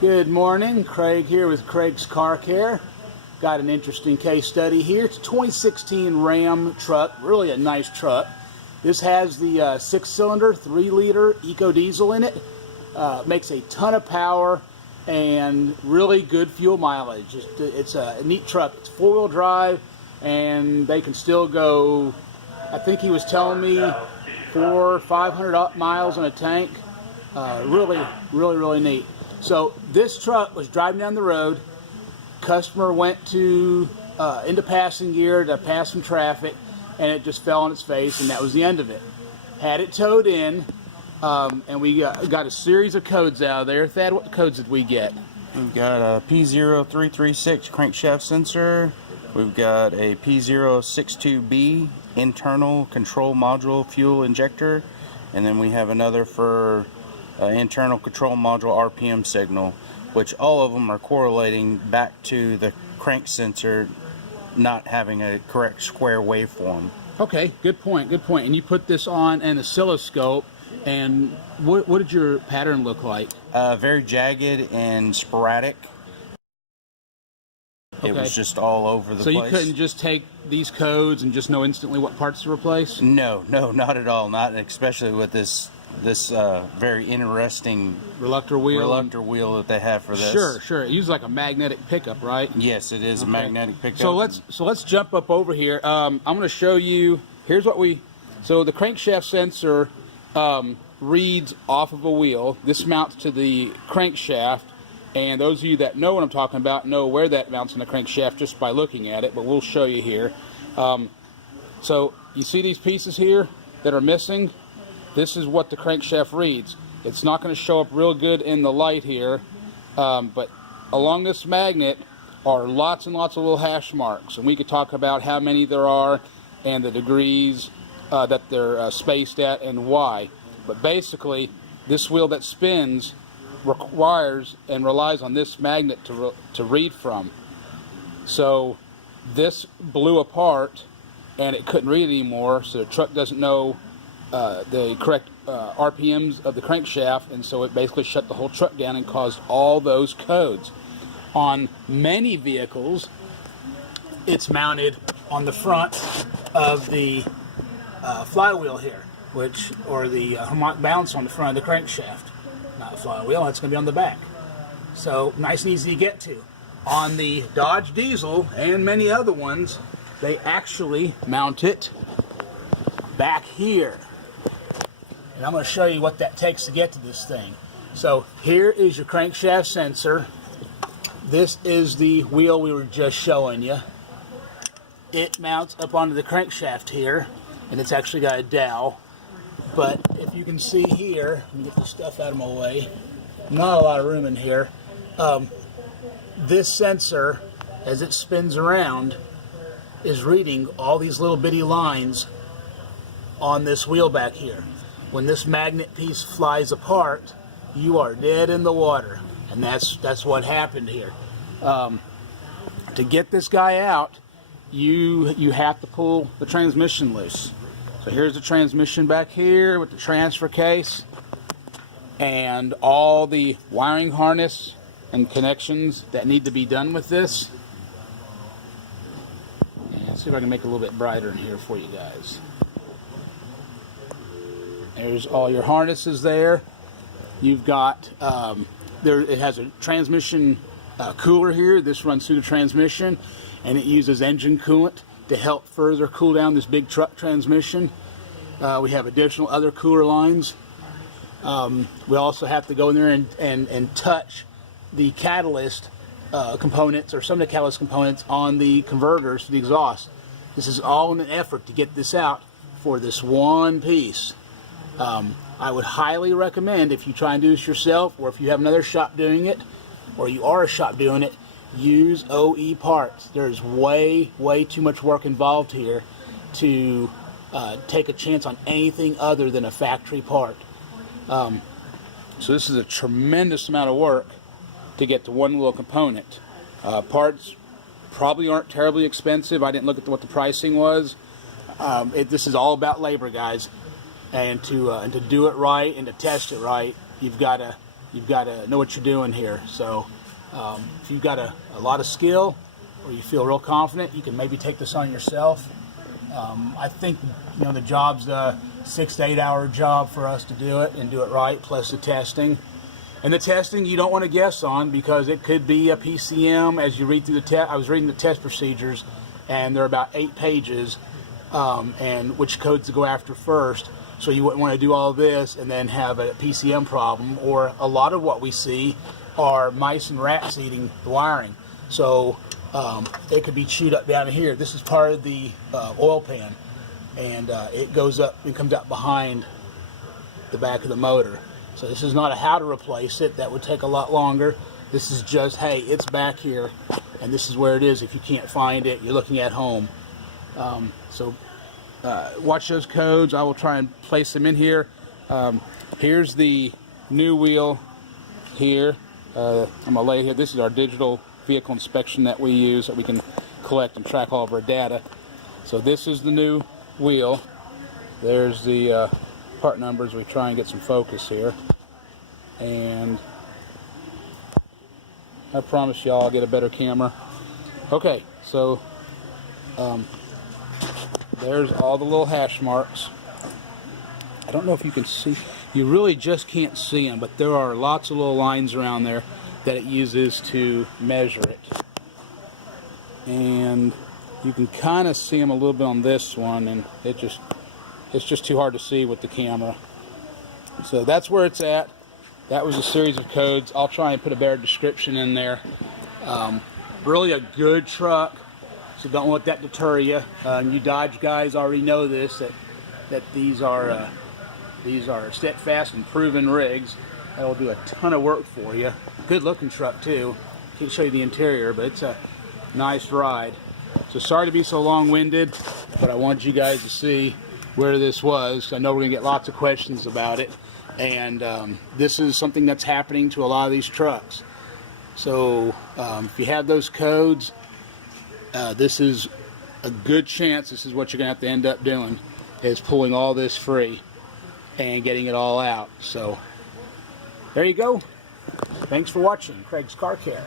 Good morning, Craig here with Craig's Car Care. Got an interesting case study here. It's a 2016 Ram truck, really a nice truck. This has the 6-cylinder, 3-liter Ecodiesel in it. Makes a ton of power and really good fuel mileage. It's a neat truck. It's 4-wheel drive and they can still go, I think he was telling me, 400 or 500 miles on a tank. Really neat. So this truck was driving down the road. Customer went to into passing gear to pass some traffic, and it just fell on its face, and that was the end of it. Had it towed in, and we got a series of codes out of there. Thad, what codes did we get? We've got a P0336 Crankshaft Sensor. We've got a P062B Internal Control Module Fuel Injector, and then we have another for internal control module RPM signal, which all of them are correlating back to the crank sensor not having a correct square waveform. Okay, good point. And you put this on an oscilloscope, and what did your pattern look like? Very jagged and sporadic. It was just all over the place. So you couldn't just take these codes and just know instantly what parts to replace? No, not at all. Not especially with this very interesting reluctor wheel that they have for this. Sure. It uses like a magnetic pickup, right? Yes, it is a magnetic pickup. So let's jump up over here. I'm going to show you. Here's what so the crankshaft sensor reads off of a wheel. This mounts to the crankshaft, and those of you that know what I'm talking about know where that mounts in the crankshaft just by looking at it. But we'll show you here. So you see these pieces here that are missing? This is what the crankshaft reads. It's not going to show up real good in the light here, but along this magnet are lots and lots of little hash marks, and we could talk about how many there are and the degrees that they're spaced at and why. But basically, this wheel that spins requires and relies on this magnet to read from. So this blew apart and it couldn't read anymore, so the truck doesn't know the correct RPMs of the crankshaft, and so it basically shut the whole truck down and caused all those codes. On many vehicles, it's mounted on the front of the flywheel here, or the harmonic balance on the front of the crankshaft. Not a flywheel, it's going to be on the back. So nice and easy to get to. On the Dodge Diesel and many other ones, they actually mount it back here. And I'm going to show you what that takes to get to this thing. So here is your crankshaft sensor. This is the wheel we were just showing you. It mounts up onto the crankshaft here, and it's actually got a dowel. But if you can see here, let me get this stuff out of my way. Not a lot of room in here. This sensor, as it spins around, is reading all these little bitty lines on this wheel back here. When this magnet piece flies apart, you are dead in the water, and that's what happened here. To get this guy out, you have to pull the transmission loose. So here's the transmission back here with the transfer case and all the wiring harness and connections that need to be done with this. And let's see if I can make it a little bit brighter in here for you guys. There's all your harnesses there. You've got, it has a transmission cooler here. This runs through the transmission, and it uses engine coolant to help further cool down this big truck transmission. We have additional other cooler lines. We also have to go in there and touch the catalyst components, or some of the catalyst components on the converters for the exhaust. This is all in an effort to get this out for this one piece. I would highly recommend, if you try and do this yourself, or if you have another shop doing it, or you are a shop doing it, use OE parts. There's way too much work involved here to take a chance on anything other than a factory part. So this is a tremendous amount of work to get to one little component. Parts probably aren't terribly expensive. I didn't look at what the pricing was. This is all about labor, guys. And to do it right and to test it right, you've got to you've got to know what you're doing here. So if you've got a lot of skill, or you feel real confident, you can maybe take this on yourself. I think, you know, the job's a 6 to 8 hour job for us to do it and do it right, plus the testing. And the testing you don't want to guess on, because it could be a PCM. As you read through the test, I was reading the test procedures, and they're about 8 pages, and which codes to go after first. So you wouldn't want to do all this and then have a PCM problem. Or a lot of what we see are mice and rats eating the wiring. So it could be chewed up down here. This is part of the oil pan, and it goes up and comes out behind the back of the motor. So this is not a how to replace it. That would take a lot longer. This is just, hey, it's back here, and this is where it is. If you can't find it, you're looking at home. Watch those codes. I will try and place them in here. Here's the new wheel here. I'm going to lay here. This is our digital vehicle inspection that we use, that we can collect and track all of our data. So this is the new wheel. There's the part numbers. We try and get some focus here, and I promise y'all I'll get a better camera. Okay, so there's all the little hash marks. I don't know if you can see, you really just can't see them, but there are lots of little lines around there that it uses to measure it. And you can kind of see them a little bit on this one, and it's just too hard to see with the camera. So that's where it's at. That was a series of codes. I'll try and put a better description in there. Really a good truck, so don't let that deter you. You Dodge guys already know this, that these are steadfast and proven rigs that'll do a ton of work for you. Good looking truck too. Can't show you the interior, but it's a nice ride. So sorry to be so long-winded, but I wanted you guys to see where this was. I know we're gonna get lots of questions about it, and this is something that's happening to a lot of these trucks. So if you have those codes, this is a good chance this is what you're gonna have to end up doing, is pulling all this free and getting it all out. So there you go. Thanks for watching Craig's Car Care.